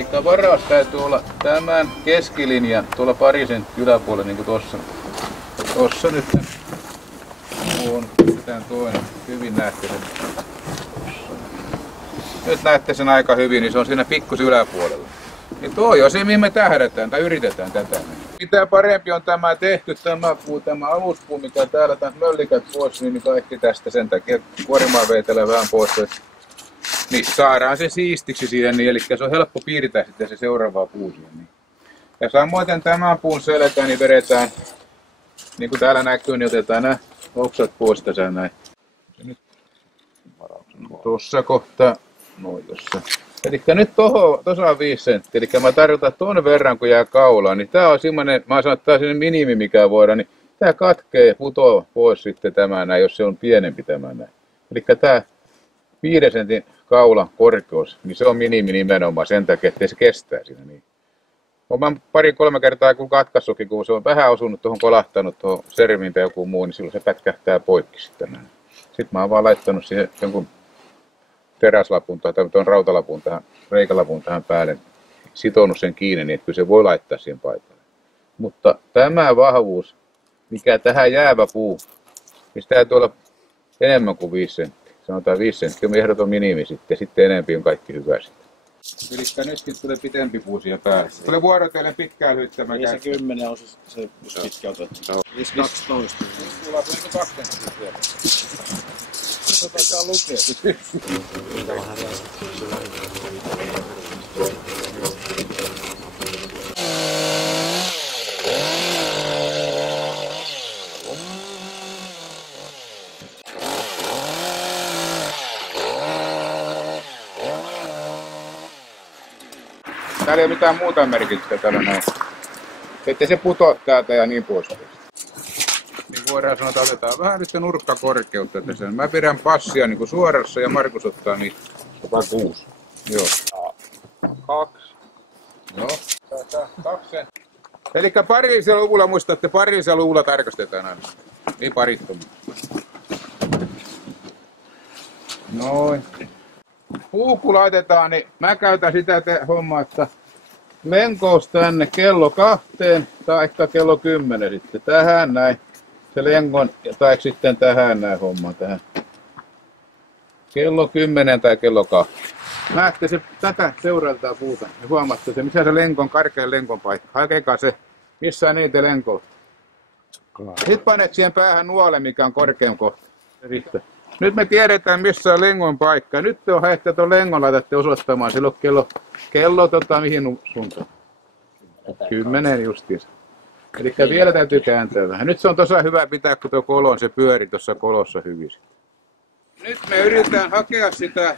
Eli varaus täytyy olla tämän keskilinjan tuolla pari senttiä yläpuolella, niin kuin tossa. Tossa nyt on tämän toinen. Hyvin näette sen. Nyt näette sen aika hyvin, niin se on siinä pikkusen yläpuolella. Niin toi on se, mihin me tähdätään tai yritetään tätä. Mitä parempi on tämä tehty, tämä puu, tämä aluspuu, mikä täällä tämän möllikät pois, niin kaikki tästä sen takia kuorimaan veitellä vähän pois. Niin saadaan se siistiksi siihen, niin, eli se on helppo piirtää sitten se seuraava puu siihen. Niin. Ja samoin tämän puun selkä, niin vedetään, niin kuin täällä näkyy, niin otetaan nämä oksat pois tässä näin. Tuossa kohtaa, noin tossa. Eli nyt tuossa on 5 senttiä, eli mä tarjotan ton verran kun jää kaulaan, niin tää on semmonen, mä sanon, että tää on semmonen minimi mikä voidaan, niin tää katkee ja putoo pois sitten tämä näin, jos se on pienempi tämä näin. Eli tää 5 sentin kaulan korkeus, niin se on minimi nimenomaan sen takia, ettei se kestää siinä niin. Olen 2-3 kertaa kun katkaisukin, kun se on vähän osunut tuohon kolahtanut tuohon serviin tai joku muu, niin silloin se pätkähtää poikki sitten näin. Sitten mä oon vaan laittanut siihen jonkun teräslapun tai tuon rautalapun tähän, reikalapun tähän päälle, sitonut sen kiinni, niin että kyllä se voi laittaa siihen paikalle. Mutta tämä vahvuus, mikä tähän jäävä puu, niin sitä täytyy olla enemmän kuin 5 senttiä. Sanotaan 5 senttiä on ehdoton minimi sitten, sitten enempi on kaikki hyvä sitten. Eli nytkin tulee pitempi puu siihen päälle. Tulee vuorotellen pitkään lyhyttämään. 50 on se pitkä otettu. 12. Tulee 2 senttiä. Se taitaa lukea. Täällä ei ole mitään muuta merkitystä tällä näin. Ettei se putoa täältä ja niin pois. Niin voidaan sanoa, että otetaan vähän nyt nurkkakorkeutta tässä. Mä pidän passia niin kuin suorassa ja Markus ottaa niitä. 106. Joo. 2. Joo. 2. Eli parillisella luvulla muistatte, parillisella luvulla tarkastetaan aina. Ei parittomia. Noin. Puu kun laitetaan, niin mä käytän sitä hommaa, että lenkous tänne kello 2 tai kello 10 sitten tähän näin. Se lengon tai sitten tähän näin homma tähän. Kello 10 tai kello 2. Näette se tätä seuraltaa puuta ja huomaatte se, missä se lenkon, karkean lenkon paikka. Hakekaa se, missä on niitä lenkoa. Sitten panet siihen päähän nuolen, mikä on korkean kohta. Nyt me tiedetään, missä on lengon paikka. Nyt te on haette tuon lengon laitatte osoittamaan. Silloin kello mihin suuntaan? 10 justiinsa. Eli vielä täytyy kääntää vähän. Nyt se on tosiaan hyvä pitää, kun tuo kolo on, se pyöri tuossa kolossa hyvin. Nyt me yritetään hakea sitä,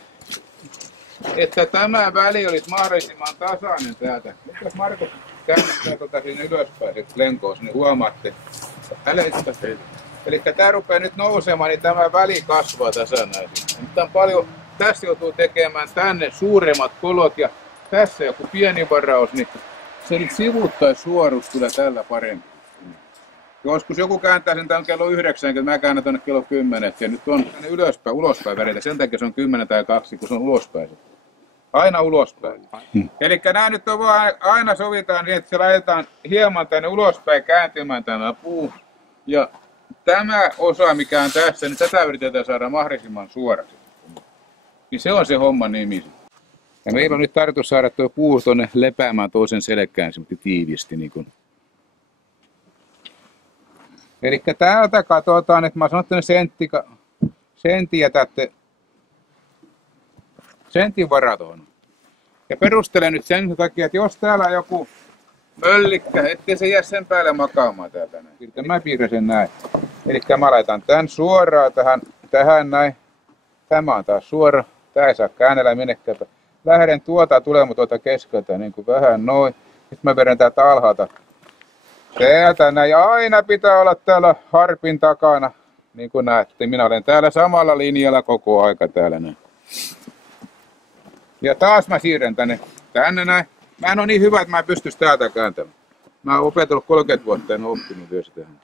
että tämä väli olisi mahdollisimman tasainen täältä. Nyt jos Markus käännättää sinne ylöspäin, se lenkoos, niin huomaatte. Eli tämä rupeaa nyt nousemaan, niin tämä väli kasvaa tässä näin. Mutta on paljon, tässä joutuu tekemään tänne suuremmat kolot ja tässä joku pieni varaus, niin se nyt sivuuttaisi suoruus kyllä tällä paremmin. Joskus joku kääntää sen tämän kello 9, kun mä käännän tuonne kello 10. Ja nyt on ylöspäin, ulospäin välillä. Sen takia se on 10 tai 2, kun se on ulospäin. Aina ulospäin. Eli nämä nyt on vaan, aina sovitaan niin, että se laitetaan hieman tänne ulospäin kääntymään tämä puu. Ja tämä osa, mikä on tässä, niin tätä yritetään saada mahdollisimman suoraksi. Niin se on se homman nimi. Ja meillä on nyt tarkoitus saada tuo puu tuonne lepäämään toisen selkään tiiviisti. Niin eli täältä katsotaan, että mä sanon, että sentti jätätte sentin varaa tuohon. Ja perustelen nyt sen takia, että jos täällä on joku möllikkä, ettei se jää sen päälle makaamaan täältä näin. Sitten mä piirrän sen näin. Eli mä laitan tän suoraan tähän näin. Tämä on taas suora. Tää ei saa käännellä minnekään. Lähden tulemaan tuota keskeltä niin kuin vähän noin. Sitten mä vedän täältä alhaalta. Täältä näin. Ja aina pitää olla täällä harpin takana. Niin kuin näette, minä olen täällä samalla linjalla koko aika täällä näin. Ja taas mä siirrän tänne näin. Mä en ole niin hyvä, että mä en pystyisi täältä kääntämään. Mä oon opetellut 30 vuotta ja en ole oppinut työssä tähän.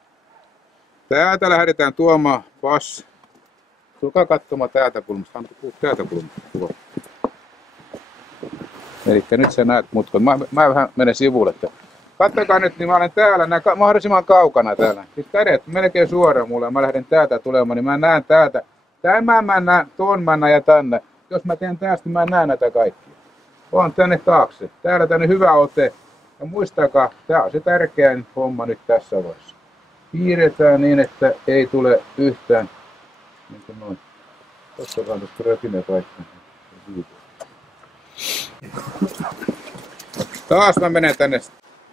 Täältä lähdetään tuomaan passi. Tulkaa katsomaan täältä kulmasta. Täältä kulmasta. Eli nyt sä näet mut, kun mä vähän menen sivulle. Katsokaa nyt, niin mä olen täällä, mahdollisimman kaukana täällä. Siis kädet melkein suoraan mulle, mä lähden täältä tulemaan, niin mä näen täältä. Tämän mä näen, tuon mä näen ja tänne. Jos mä teen tästä, mä näen näitä kaikkia. On tänne taakse. Täällä tänne hyvä ote. Ja muistakaa, tää on se tärkein homma nyt tässä vaiheessa. Piirretään niin, että ei tule yhtään. Niin kuin noin. Tossa vaan tuosta röpinä paikkaan. Taas mä menen tänne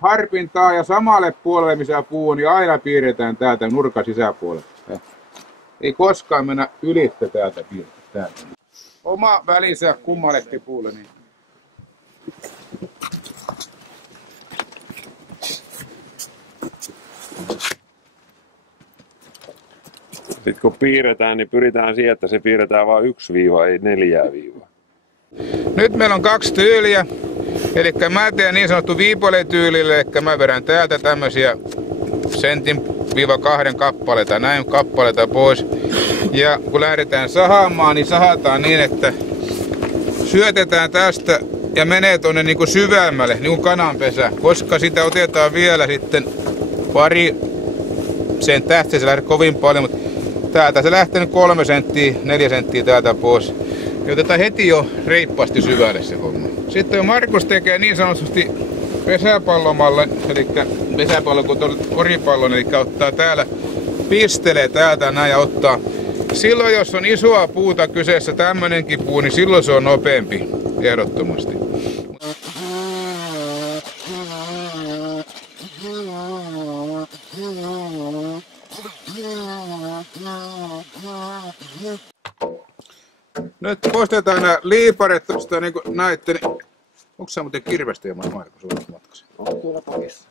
harpintaan ja samalle puolelle, missä puu on, niin aina piirretään täältä nurkan sisäpuolelle. Ei koskaan mennä ylitse täältä piirretään. Oma välinsä kummallekin puulle. Niin. Sitten kun piirretään, niin pyritään siihen, että se piirretään vain 1 viiva, ei 4 viivaa. Nyt meillä on 2 tyyliä. Eli mä teen niin sanottu viipaletyylille, eli mä vedän täältä tämmösiä 1-2 kappaleita, näin kappaleita pois. Ja kun lähdetään sahaamaan, niin sahataan niin, että syötetään tästä ja menee tonne niin kuin syvemmälle, niin kuin kananpesä, koska sitä otetaan vielä sitten pari senttiä, se lähtee kovin paljon, mutta täältä se lähtee nyt 3 senttiä, 4 senttiä täältä pois. Ja otetaan heti jo reippaasti syvälle se homma. Sitten Markus tekee niin sanotusti pesäpallomalle, eli pesäpallo kun koripallon, eli ottaa täällä, pistelee täältä näin ja ottaa. Silloin jos on isoa puuta kyseessä, tämmönenkin puu, niin silloin se on nopeampi, ehdottomasti. Nyt poistetaan nämä liiparet tuosta niin kuin näitte. Niin... Onko sä muuten kirvestä ja Markus uudessa matkassa? On tuolla pakissa.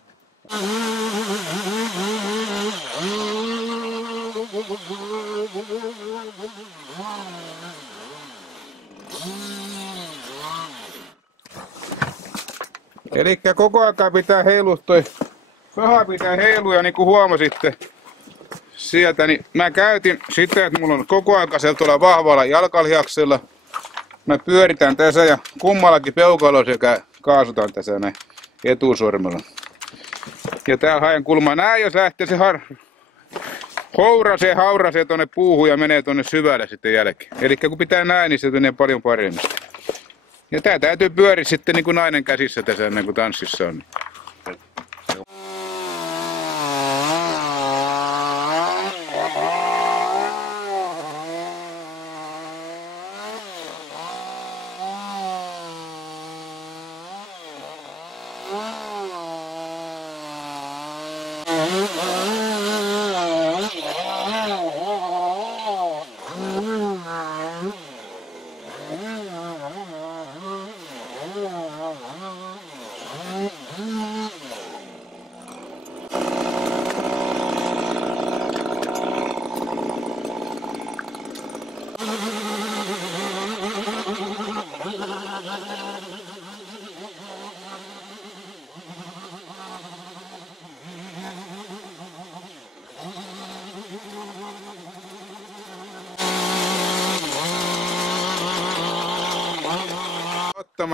Elikkä koko ajan pitää heilua toi saha pitää heilua, ja niin kuin huomasitte sieltä, niin mä käytin sitä, että mulla on koko ajan tuolla vahvalla jalkalihaksella. Mä pyöritän tässä ja kummallakin peukalolla sekä kaasutan tässä näin etusormella. Ja täällä haen kulma näin, jos lähtee se haurasee tonne puuhun ja menee tonne syvälle sitten jälkeen. Eli kun pitää näin, niin se menee paljon paremmin. Ja tää täytyy pyöriä sitten niin kuin nainen käsissä tässä ennen kuin tanssissa on.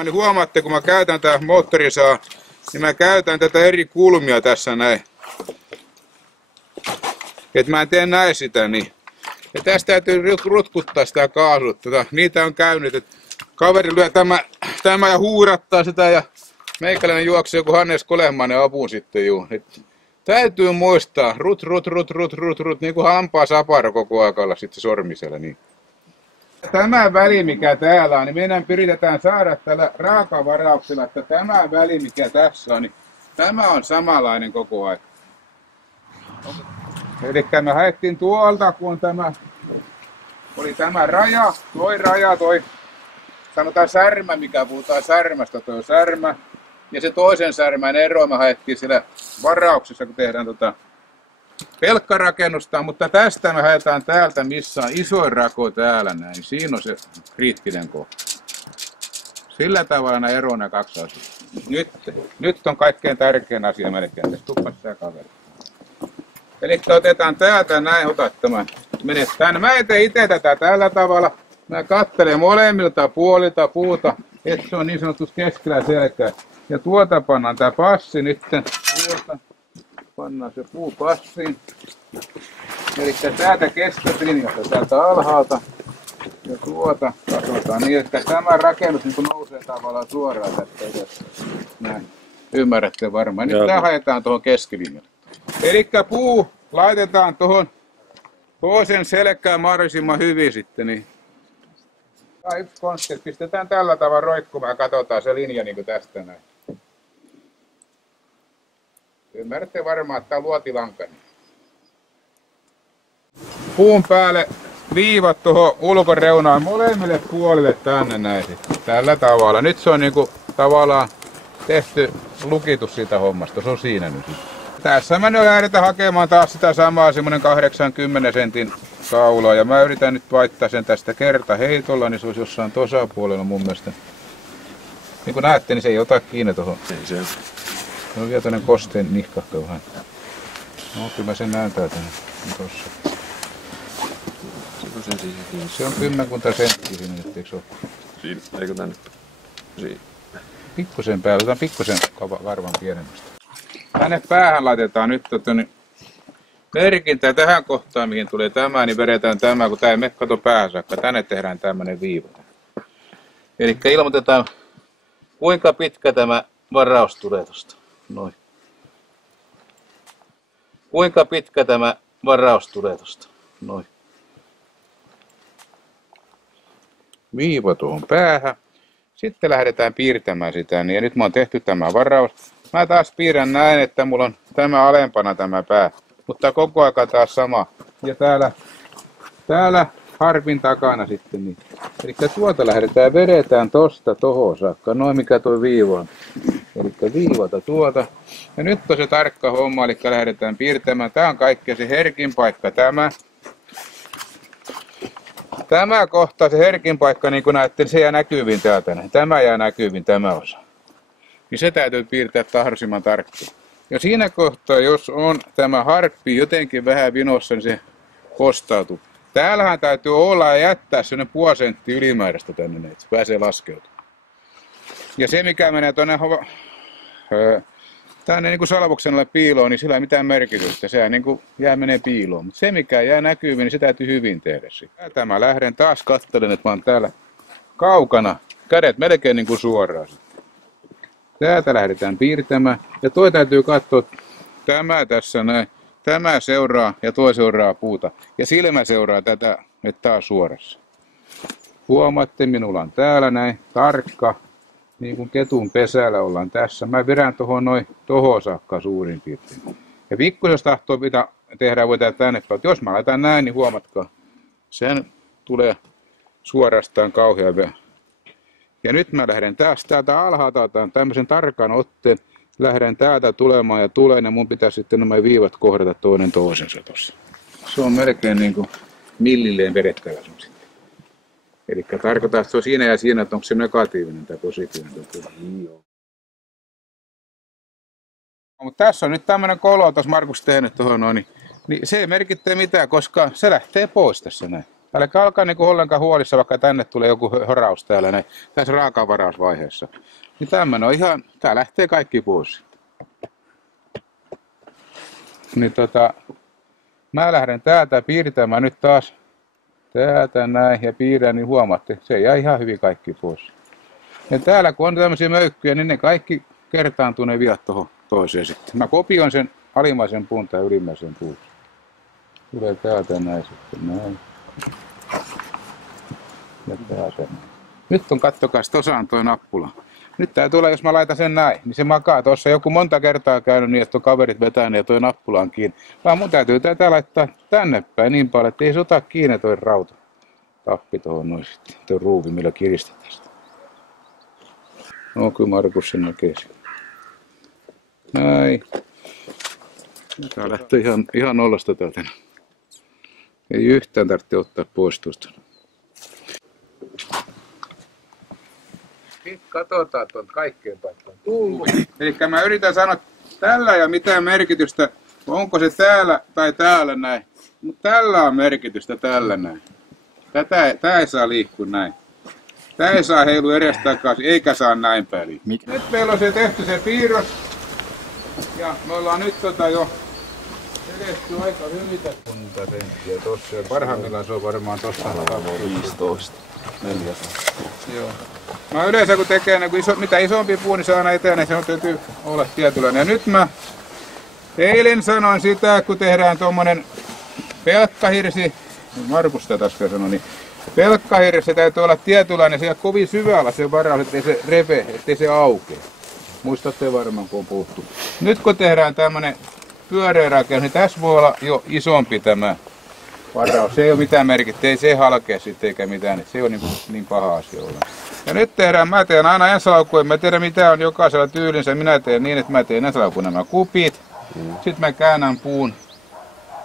Niin huomaatte, kun mä käytän tää moottorisaa, niin mä käytän tätä eri kulmia tässä näin. Et mä en tee näin sitä niin. Ja tästä täytyy rutkuttaa sitä kaasua. Niitä on käynyt, että kaveri lyö tämä ja huurattaa sitä ja meikäläinen juoksee joku Hannes Kolehmainen apuun sitten juu. Et täytyy muistaa, rut, niin kuin hampaa saparo koko aikalla sitten sormisella niin. Tämä väli, mikä täällä on, niin meidän pyritetään saada tällä raakavarauksella, että tämä väli, mikä tässä on, niin tämä on samanlainen koko ajan. Eli me haettiin tuolta, kun oli tämä raja, toi, sanotaan särmä, mikä puhutaan särmästä, toi särmä. Ja se toisen särmän ero me haettiin siellä varauksessa, kun tehdään pelkkarakennusta, mutta tästä me haetaan täältä, missä on isoin rako täällä näin. Siinä on se kriittinen kohta. Sillä tavalla nämä eroaa nämä 2 asiaa. Nyt on kaikkein tärkein asia melkein. Tuppas sä kaveri. Eli otetaan täältä näin, otat tämän. Menet tänne. Mä en tee itse tätä tällä tavalla. Mä katselen molemmilta puolilta puuta. että se on niin sanotusti keskellä selkää. Ja tuota pannaan tää passi nyt, tuota pannaan se puu passiin. Eli täältä keskilinjasta, täältä alhaalta ja tuota katsotaan niin, että tämä rakennus niin nousee tavallaan suoraan tästä. Näin. Ymmärrätte varmaan. Nyt tää haetaan tuohon keskilinjalle. Elikkä puu laitetaan tuohon toisen selkään mahdollisimman hyvin sitten. Niin. Tämä on yksi konsti, pistetään tällä tavalla roikkumaan ja katsotaan se linja niin kuin tästä näin. Ymmärrätte varmaan, että tämä on luotilanka. Puun päälle viivat tuohon ulkoreunaan molemmille puolille tänne näin sitten. Tällä tavalla. Nyt se on niinku tavallaan tehty lukitus siitä hommasta. Se on siinä nyt. Tässä mä nyt lähdetään hakemaan taas sitä samaa semmonen 80 sentin kaulaa. Ja mä yritän nyt vaihtaa sen tästä kertaheitolla, niin se olisi jossain tuossa puolella mun mielestä. Niin kuin näette, niin se ei ota kiinni tuohon. Ei se. Se on vielä toinen kosteen nihkahko vähän. No kyllä mä sen näen täältä tossa. Se on 10 senttiä siinä, etteikö se ole? Siinä, eikö tänne? Siinä. Pikkusen päällä, otetaan pikkusen karvan pienemmästä. Tänne päähän laitetaan nyt merkintä tähän kohtaan, mihin tulee tämä, niin vedetään tämä, kun tämä ei mene kato päähän saakka. Tänne tehdään tämmöinen viiva. Eli ilmoitetaan, kuinka pitkä tämä varaus tulee tuosta. Noin. Kuinka pitkä tämä varaus tulee tuosta. Noin. Viiva tuohon päähän. Sitten lähdetään piirtämään sitä. Ja nyt mä oon tehty tämä varaus. Mä taas piirrän näin, että mulla on tämä alempana tämä pää. Mutta koko aika taas sama. Ja täällä harpin takana sitten. Niin. Eli tuota lähdetään vedetään tosta tohon saakka. Noin mikä tuo viiva on. Eli viivata tuota. Ja nyt on se tarkka homma, eli lähdetään piirtämään. Tää on kaikkein se herkin paikka tämä. Tämä kohta, se herkin paikka, niin kuin näette, se jää näkyviin täältä. Tämä jää näkyviin, tämä osa. Niin se täytyy piirtää mahdollisimman tarkkaan. Ja siinä kohtaa, jos on tämä harppi jotenkin vähän vinossa, niin se kostautuu. Täällähän täytyy olla ja jättää sellainen puoli senttiä ylimääräistä tänne, että se pääsee laskeutumaan. Ja se, mikä menee tänne niin kuin salvoksen piiloon, niin sillä ei mitään merkitystä. Sehän niin kuin menee piiloon. Mutta se, mikä jää näkyviin, niin se täytyy hyvin tehdä. Täältä mä lähden taas katselen, että mä oon täällä kaukana. Kädet melkein niin kuin suoraan. Täältä lähdetään piirtämään. Ja toi täytyy katsoa, tämä tässä näin. Tämä seuraa ja tuo seuraa puuta. Ja silmä seuraa tätä, että tää on suorassa. Huomaatte, minulla on täällä näin tarkka. Niin kuin ketun pesällä ollaan tässä. Mä vedän tohon saakka suurin piirtein. Ja pikkusen jos tahtoo tehdä, voi tehdä tänne päin. Jos mä laitan näin, niin huomatkaa. Sen tulee suorastaan kauhean vähän. Ja nyt mä lähden täältä alhaalta, otan tämmöisen tarkan otteen. Lähden täältä tulemaan ja tulen ja mun pitää sitten nämä viivat kohdata toinen toisensa tossa. Se on melkein niin kuin millilleen vedettävä sun sitten. Eli tarkoittaa, että se on siinä ja siinä, että onko se negatiivinen tai positiivinen. Mutta tässä on nyt tämmöinen kolo, tuossa Markus tehnyt tuohon noin, niin se ei merkitse mitään, koska se lähtee pois tässä näin. Älkää alkaa niinku ollenkaan huolissa, vaikka tänne tulee joku horaus täällä näin, tässä raakavarausvaiheessa. Niin tämmönen on ihan, tää lähtee kaikki pois. Niin mä lähden täältä piirtämään nyt taas täältä näin ja piirrän, niin huomaatte, se jää ihan hyvin kaikki pois. Ja täällä kun on tämmöisiä möykkyjä, niin ne kaikki kertaantuu ne viat tuohon toiseen sitten. Mä kopioin sen alimmaisen puun tai ylimmäisen puun. Tulee täältä näin sitten näin. Ja täältä. Nyt on, kattokaa, tuossa on toi nappula. Nyt tää tulee, jos mä laitan sen näin, niin se makaa tuossa. Joku monta kertaa käynyt niin, että on kaverit vetänyt ja toi nappula on kiinni. Vaan mun täytyy tätä laittaa tänne päin niin paljon, että ei se ota kiinni toi rauta. Tappi tuohon noin sitten, toi ruuvi, millä kiristetään sitä. No kyllä Markus sen näkee. Näin. Tää lähtee ihan nollasta täältä. Ei yhtään tarvitse ottaa pois tuosta. Sitten katsotaan tuon kaikkeen paikkaan tullut. Eli mä yritän sanoa, että tällä ei ole mitään merkitystä, onko se täällä tai täällä näin. Mutta tällä on merkitystä tällä näin. Tää ei saa liikkua näin. Tää ei saa heilu edestakaisin, eikä saa näin päin. Nyt meillä on se tehty se piirros. Ja me ollaan nyt jo edetty aika hyvin tässä 100 senttiä tossa. Ja parhaimmillaan se on varmaan tossa 15. 400. Joo. Mä yleensä kun tekee mitä isompi puu, niin se aina etenee, se on täytyy olla tietynlainen. Ja nyt mä eilen sanoin sitä, kun tehdään tommonen pelkkahirsi, Markus tätä äsken sanoi, niin pelkkahirsi täytyy olla tietynlainen, siellä kovin syvällä se varaus, ettei se repe, ettei se aukea. Muistatte varmaan, kun on puhuttu. Nyt kun tehdään tämmönen pyöreä rakennus, niin tässä voi olla jo isompi tämä varaus. Se ei ole mitään merkittä, ei se halkea sitten eikä mitään, se on niin paha asia olla. Ja nyt mä teen aina ensilaukun, en mä tiedä mitä on jokaisella tyylinsä, minä teen niin, että mä teen ensilaukun nämä kupit. Sitten mä käännän puun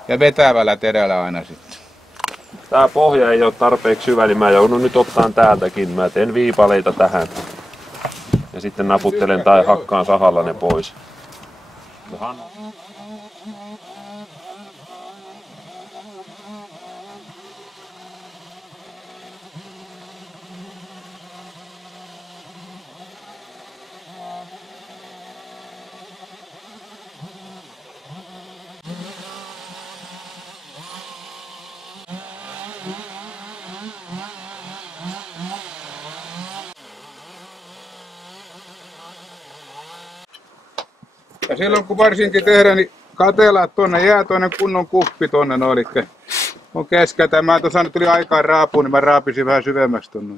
ja vetävällä terällä aina sitten. Tää pohja ei ole tarpeeksi syvä, niin mä joudun nyt ottaan täältäkin. Mä teen viipaleita tähän. Ja sitten naputtelen tai hakkaan sahalla ne pois. Ja silloin kun varsinkin tehdään, niin katsellaan, että tonne jää toinen kunnon kuppi tonne, no, eli on keskeltä. Mä tuossa nyt tuli aikaan raapuun, niin mä raapisin vähän syvemmäksi tonne.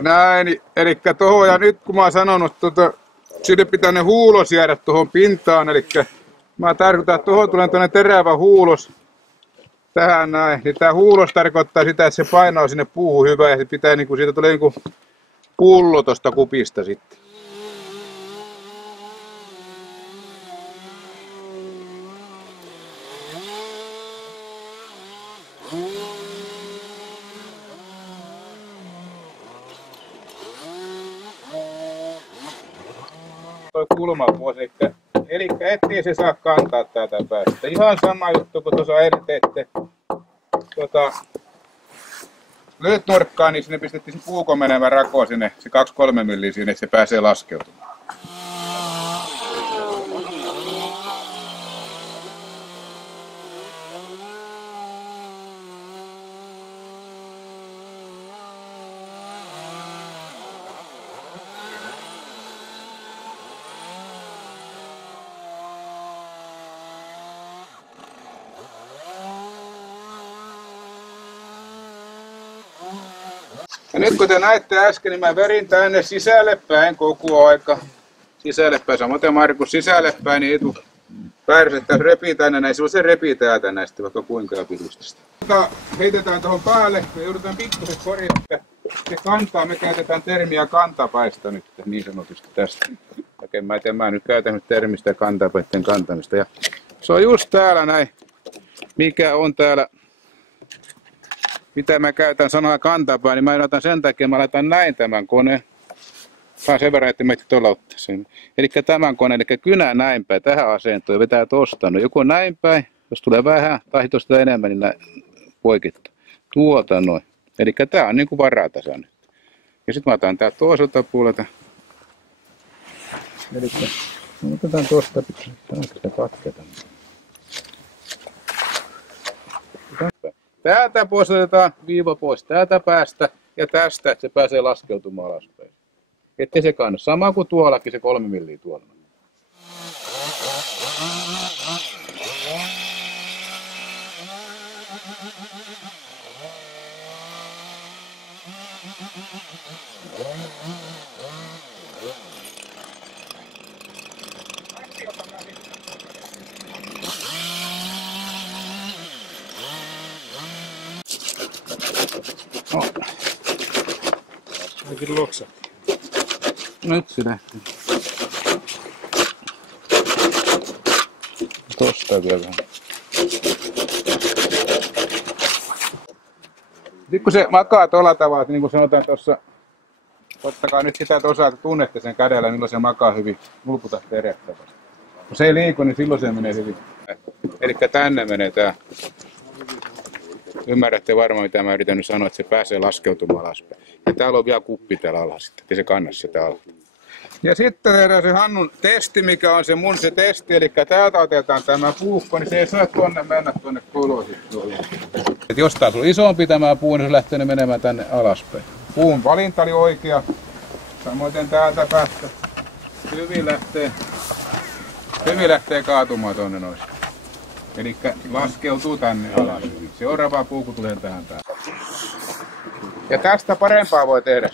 Näin, eli tohon, ja nyt kun mä oon sanonut, sinne pitää ne huulos jäädä tuohon pintaan, eli mä tarkoitan, että tuohon tulee tuonne terävä huulos. Tähän näin, niin tää huulos tarkoittaa sitä, että se painaa sinne puuhun hyvä, ja se pitää, niin kuin, siitä tulee niin kuin pullo tosta kupista sitten. Toi kulmapuoli, eli ettei se saa kantaa täältä päästä. Ihan sama juttu kuin tuossa eilen teette löytnurkkaan, niin sinne pistettiin se puukon menevä rako sinne, se 2-3 milliä sinne, että se pääsee laskeutumaan. Ja nyt kun te näitte äsken, niin mä verin tänne sisälle päin koko aika. Sisälle päin, samoin Markus sisälle päin, niin etu pärset tässä repii tänne näin, silloin se repii täältä näistä vaikka kuinka pituista. Heitetään tuohon päälle, me joudutaan pikkuset korjata, se kantaa, me käytetään termiä kantapaista nyt niin sanotusti tästä. Mä nyt käytän nyt termistä kantapaiden kantamista. Ja se on just täällä näin, mikä on täällä. Mitä mä käytän sanaa kantapää, niin mä laitan sen takia, mä laitan näin tämän koneen. Saan sen verran, että mä ehti tuolla ottaa sen. Eli tämän koneen, eli kynä näin päin, tähän asentoon ja vetää tosta. No joku näin päin, jos tulee vähän tai tosta enemmän, niin poikittaa. Tuota noin. Eli tää on niinku varatasa nyt. Ja sit mä otan tää toiselta puolelta. Eli otetaan tosta, saanko sitä katketa. Täältä pois otetaan viiva pois täältä päästä ja tästä, että se pääsee laskeutumaan alaspäin. Ettei se kanna. Sama kuin tuollakin se 3 milliä tuolla. Ainakin loksahti. Nyt se lähtee. Tosta vielä vähän. Nyt kun se makaa tuolla tavalla, niin kuin sanotaan tuossa, ottakaa nyt sitä osaa, että tunnette sen kädellä, milloin se makaa hyvin, mulputatte erettävästi. Kun se ei liiku, niin silloin se menee hyvin. Eli tänne menee tää. Ymmärrätte varmaan mitä mä yritän nyt sanoa, että se pääsee laskeutumaan alaspäin. Ja täällä on vielä kuppi täällä alla sitten, ettei se kanna sitä alla. Ja sitten tehdään se Hannun testi, mikä on se mun se testi, eli täältä otetaan tämä puukko, niin se ei saa tuonne mennä tuonne koloon. Et jos taas on isompi tämä puu, niin se lähtee menemään tänne alaspäin. Puun valinta oli oikea. Samoin täältä päästä hyvin lähtee kaatumaan tuonne noista. Eli laskeutuu tänne alas. Seuraava puu, kun tulee tähän päälle. Ja tästä parempaa voi tehdä.